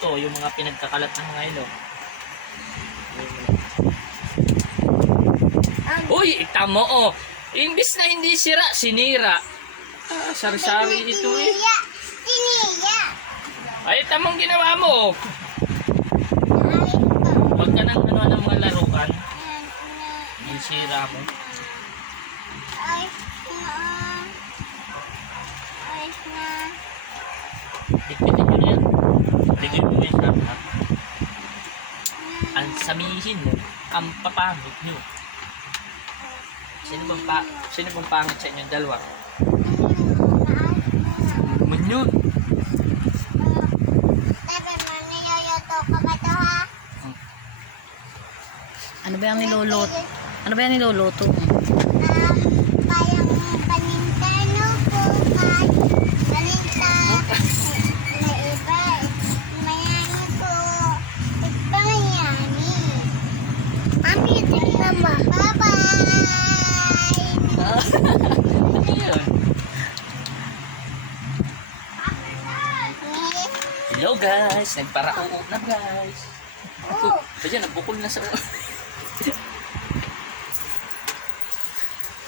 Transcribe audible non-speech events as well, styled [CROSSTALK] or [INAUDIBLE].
to, yung mga pinagkakalat ng mga ilo. Uy, tamo oh. Imbis na hindi sira, sinira. Ah, sari-sari ito eh. Tiniya! Ay, tamong ginawa mo. Ito. Huwag ka nang ano ng mga na- Yung sira mo. Ay, na. Ay, na. Dikpitin nyo na yan. Ligay mo yan sa ha? Ang samihin mo, ang papangit nyo. Sino bang, pa, sino bang pangit sa inyong dalawa? Man yun. Ano ba yung niluluto? Ano ba yung niluluto? Um, parang panintano Hello guys, nagpara-oo na guys. Oh, Ayan, nabukol na sa... [LAUGHS]